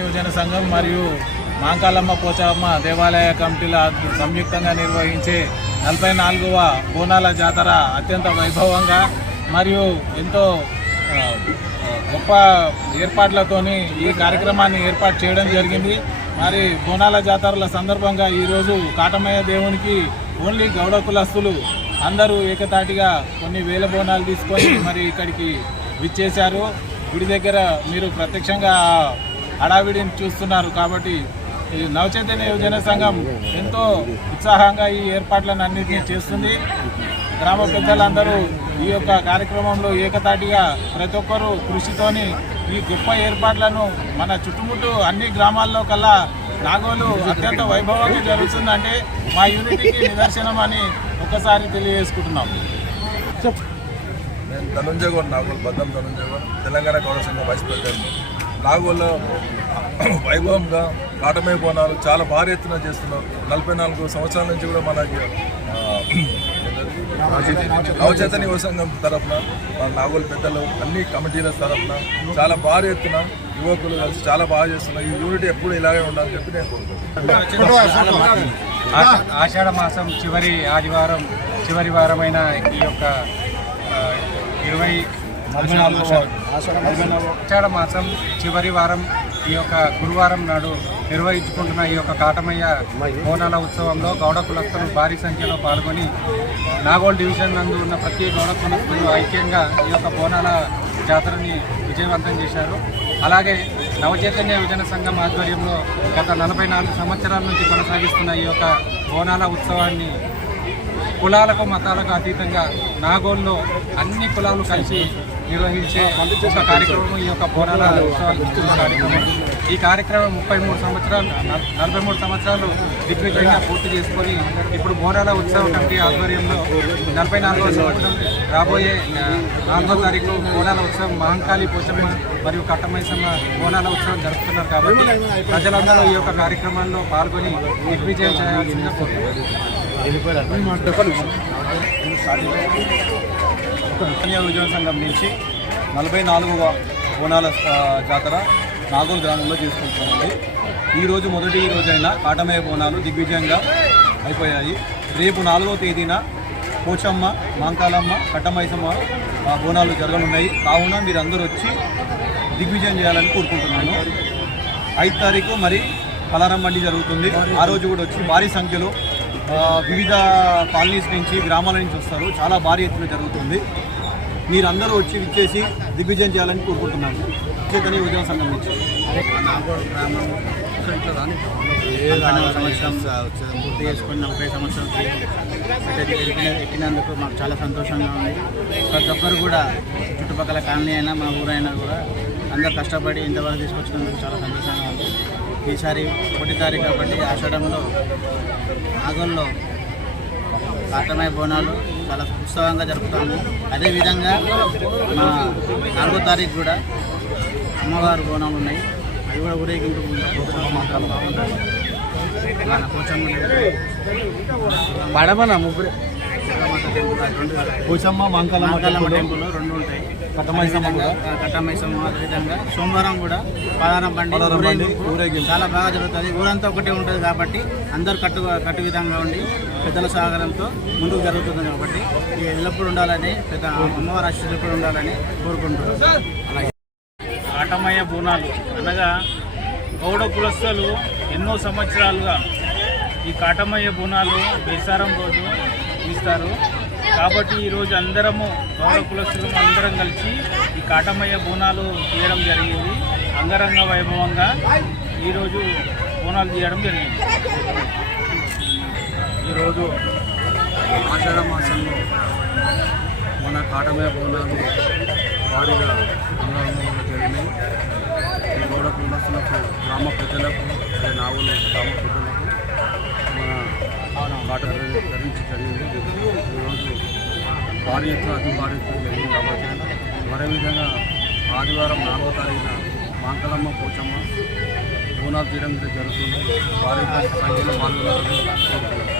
యువజన సంఘం మరియు మాంకాలమ్మ పోచమ్మ దేవాలయ కమిటీల సంయుక్తంగా నిర్వహించే నలభై నాలుగవ బోనాల జాతర అత్యంత వైభవంగా మరియు ఎంతో గొప్ప ఏర్పాట్లతోని ఈ కార్యక్రమాన్ని ఏర్పాటు చేయడం జరిగింది. మరి బోనాల జాతరల సందర్భంగా ఈరోజు కాటమయ్య దేవునికి ఓన్లీ గౌడ కులస్తులు అందరూ ఏకతాటిగా కొన్ని వేల బోనాలు తీసుకొని మరి ఇక్కడికి విచ్చేశారు. గుడి దగ్గర మీరు ప్రత్యక్షంగా హడావిడిని చూస్తున్నారు కాబట్టి ఈ నవచైతన్య యువజన సంఘం ఎంతో ఉత్సాహంగా ఈ ఏర్పాట్లను అన్నింటినీ చేస్తుంది. గ్రామ పెద్దలందరూ ఈ యొక్క కార్యక్రమంలో ఏకతాటిగా ప్రతి ఒక్కరూ కృషితోని ఈ గొప్ప ఏర్పాట్లను మన చుట్టుముట్టు అన్ని గ్రామాల్లో కల్లా నాగోలు అత్యంత వైభవంగా జరుగుతుందంటే మా యూనిటీకి నిదర్శనం అని ఒక్కసారి తెలియజేసుకుంటున్నాం. నేను ధనుంజయ గౌడ్ నాగోల్ బద్దం ధనుంజయ గౌడ్ తెలంగాణ సంఘం వైస్ ప్రెసిడెంట్ నాగోల్లో వైభవంగా కాటమయ్య బోనాలు చాలా భారీ ఎత్తున చేస్తున్నారు. నలభై నాలుగు సంవత్సరాల నుంచి కూడా మనకి నవచైతన్య యువ సంఘం తరఫున మన నాగోల్ పెద్దలు అన్ని కమిటీల తరఫున చాలా భారీ ఎత్తున యువకులు కలిసి చాలా బాగా చేస్తున్నారు. ఈ యూనిటీ ఎప్పుడు ఇలాగే ఉండాలని చెప్పి నేను కోరుకుంటున్నాను. ఆషాఢ మాసం చివరి ఆదివారం చివరి వారమైన ఈ యొక్క ఇరవై ఆషాఢ మాసం చివరి వారం ఈ యొక్క గురువారం నాడు నిర్వహించుకుంటున్న ఈ యొక్క కాటమయ్య బోనాల ఉత్సవంలో గౌడ కులస్తులు భారీ సంఖ్యలో పాల్గొని నాగోల్ డివిజన్ నందు ఉన్న ప్రతి గౌడ కులస్తులు ఐక్యంగా ఈ యొక్క బోనాల జాతరని విజయవంతం చేశారు. అలాగే నవచైతన్య విజన సంఘం ఆధ్వర్యంలో గత నలభై నాలుగు సంవత్సరాల నుంచి కొనసాగిస్తున్న ఈ యొక్క బోనాల ఉత్సవాన్ని కులాలకు మతాలకు అతీతంగా నాగోల్లో అన్ని కులాలు కలిసి నిర్వహించే ఒక కార్యక్రమం ఈ యొక్క బోనాల ఉత్సవాలు కార్యక్రమం. ఈ కార్యక్రమం ముప్పై మూడు సంవత్సరాలు నలభై మూడు సంవత్సరాలు దిగ్విజయంగా పూర్తి చేసుకొని ఇప్పుడు బోనాల ఉత్సవ కమిటీ ఆధ్వర్యంలో నలభై నాలుగవ సంవత్సరం రాబోయే నాలుగో తారీఖు బోనాల ఉత్సవం మహంకాళి పోచమ్మ మరియు కట్టమైసమ్మ బోనాల ఉత్సవం జరుపుతున్నారు కాబట్టి ప్రజలందరూ ఈ యొక్క కార్యక్రమాల్లో పాల్గొని దిగ్విజయం చేయాల్సిందిగా కోరుతున్నారు కన్యా సంఘం నుంచి నలభై నాలుగవ బోనాల జాతర నాగూరు గ్రామంలో చేసుకుంటున్నామండి. ఈరోజు మొదటి రోజైన కాటమయ్య బోనాలు దిగ్విజయంగా అయిపోయాయి. రేపు నాలుగవ తేదీన పోచమ్మ మాంకాలమ్మ కట్టమైసమ్మ బోనాలు జరగనున్నాయి. కావున మీరందరూ వచ్చి దిగ్విజయం చేయాలని కోరుకుంటున్నాను. ఐదు తారీఖు మరి పలారం బండి జరుగుతుంది. ఆ రోజు కూడా వచ్చి భారీ సంఖ్యలో వివిధ కాలనీస్ నుంచి గ్రామాల నుంచి వస్తారు. చాలా భారీ ఎత్తున జరుగుతుంది. మీరందరూ వచ్చి విచ్చేసి దిగ్విజయం చేయాలని కోరుకుంటున్నాను. చైతన్య ఉద్యోగ సంఘం నుంచి. పూర్తి చేసుకుని నలభై సంవత్సరం ఎక్కిన ఎక్కినందుకు మాకు చాలా సంతోషంగా ఉంది. ప్రతి ఒక్కరు కూడా చుట్టుపక్కల కాలనీ అయినా మా ఊరైనా కూడా అందరు కష్టపడి ఇంతవరకు తీసుకొచ్చినందుకు చాలా సంతోషంగా ఉంది. ఈసారి ఒకటి తారీఖు కాబట్టి ఆషాఢంలో నాగోల్లో కాటమయ బోనాలు చాలా ఉత్సవంగా జరుపుతాము. అదేవిధంగా మా నాలుగో తారీఖు కూడా అమ్మవారి బోనాలు ఉన్నాయి. అవి కూడా ఊరేగింపు మాత్రం బాగుంటుంది మన పోచమ్మ పడమన ముగ్గురు? పోచమ్మ మాంకాలమ్మ మాంకాలమ్మ టెంపుల్. రెండు ఉంటాయి. కట్టమైసమ్మ అదేవిధంగా సోమవారం కూడా పలారం బండి. చాలా బాగా జరుగుతుంది. ఊరంతా ఒకటే ఉంటుంది కాబట్టి అందరు కట్టు కట్టు విధంగా ఉండి పెద్దల సహకారంతో ముందుకు జరుగుతుంది కాబట్టి ఎల్లప్పుడూ ఉండాలని పెద్ద అమ్మవారి ఆశీస్సులు ఎప్పుడు ఉండాలని కోరుకుంటున్నాను. అలాగే. కాటమయ్య బోనాలు. అనగా గౌడ కులస్తులు ఎన్నో సంవత్సరాలుగా ఈ కాటమయ్య బోనాలు బేసారం రోజు ఇస్తారు. కాబట్టి ఈరోజు అందరము గౌరవ కులస్తులు అందరం కలిసి ఈ కాటమయ్య బోనాలు తీయడం జరిగింది. అంగరంగ వైభవంగా ఈరోజు బోనాలు తీయడం జరిగింది. ఈరోజు ఆషాఢ మాసంలో మన కాటమయ్య బోనాలు భారీగా అంగరంగంలో జరిగినాయి ఈ గౌడ కులస్తులకు గ్రామ ప్రజలకు అదే నావులు గ్రామ ప్రజలకు మన ధరించి జరిగింది. ఈరోజు భారీ ఎత్తున అతి భారీ ఎత్తున జరిగింది. కాబట్టి మరే ఆదివారం నాలుగో తారీఖున మాంకలమ్మ పోచమ్మ బోనాలు తీయడం జరుగుతుంది. భారీ సంఖ్యలో పాల్గొనాలని కోరుతున్నాను